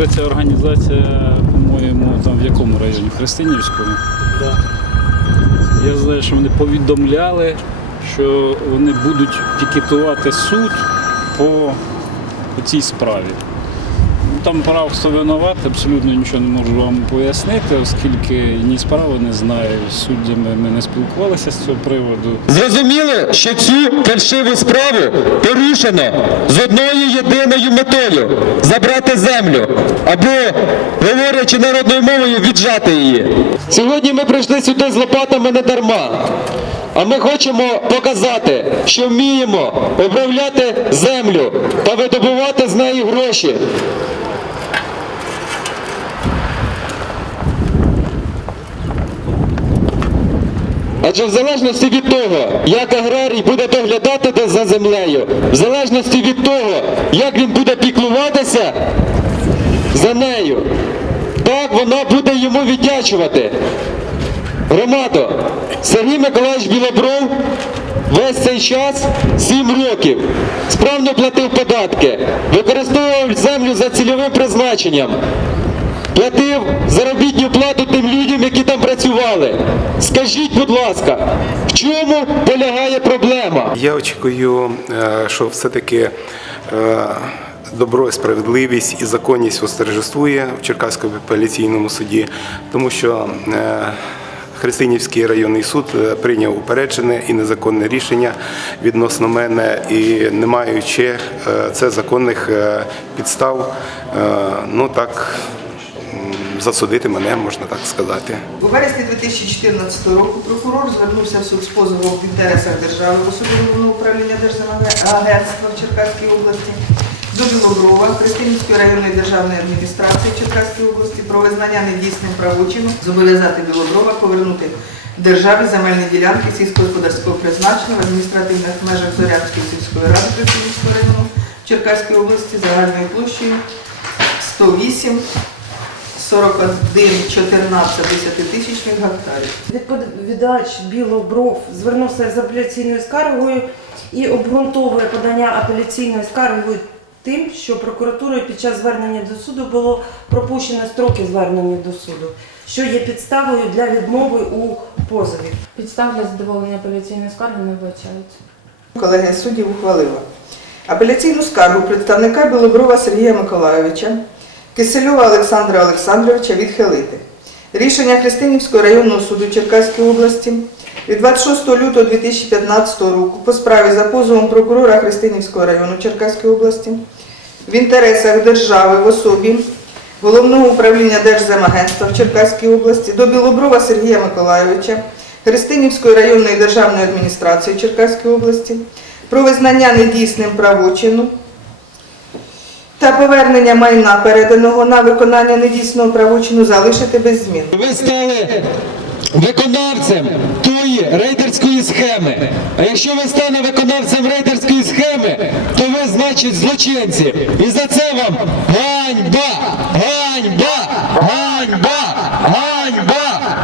вже ця організація, по-моєму, там в якому районі? В Христинівському. Я знаю, що вони повідомляли, що вони будуть пікетувати суд по цій справі. Там прав хто винуватий, абсолютно нічого не можу вам пояснити, оскільки ні справи не знаю. З суддями ми не спілкувалися з цього приводу. Зрозуміли, що цю фальшиву справу порушено з одною єдиною метою забрати землю або, говорячи народною мовою, віджати її. Сьогодні ми прийшли сюди з лопатами не дарма. А ми хочемо показати, що вміємо обробляти землю та видобувати з неї гроші. Адже в залежності від того, як аграрій буде доглядати за землею, в залежності від того, як він буде піклуватися за нею, так вона буде йому віддячувати. Громадо, Сергій Миколаївич Білобров весь цей час 7 років справно платив податки, використовував землю за цільовим призначенням платив заробітну плату тим людям, які там працювали. Скажіть, будь ласка, в чому полягає проблема? Я очікую, е, що все-таки е, добро, справедливість і законність восторжествує в Черкаському апеляційному суді, тому що е, Христинівський районний суд е, прийняв упереджене і незаконне рішення відносно мене, і не маючи е, це законних е, підстав, ну так засудити мене, можна так сказати. У вересні 2014 року прокурор звернувся в суд з позовом в інтересах держави особі управління Держземагентства в Черкаській області до Білоброва Христинівської районної державної адміністрації Черкаської області про визнання недійсним правочину зобов'язати Білоброва повернути державі земельні ділянки сільськогосподарського призначення в адміністративних межах Зорянської сільської ради Христинівського району Черкаської області загальною площею 108 41 14 десятитисячних гектарів. Відповідач Білобров звернувся з апеляційною скаргою і обґрунтовує подання апеляційною скаргою тим, що прокуратурою під час звернення до суду було пропущено строки звернення до суду, що є підставою для відмови у позові. Підстав для задоволення апеляційної скарги не вбачається. Колегія суддів ухвалила апеляційну скаргу представника Білоброва Сергія Миколайовича, Кисельова Олександра Олександровича відхилити. Рішення Христинівського районного суду Черкаської області від 26 лютого 2015 року по справі за позовом прокурора Христинівського району Черкаської області в інтересах держави в особі Головного управління Держземагентства в Черкаській області до Білоброва Сергія Миколайовича, Христинівської районної державної адміністрації Черкаської області про визнання недійсним правочину та повернення майна, переданого на виконання недійсного правочину, залишити без змін. Ви стали виконавцем тої рейдерської схеми. А якщо ви стане виконавцем рейдерської схеми, то ви, значить, злочинці. І за це вам ганьба! Ганьба! Ганьба! Ганьба!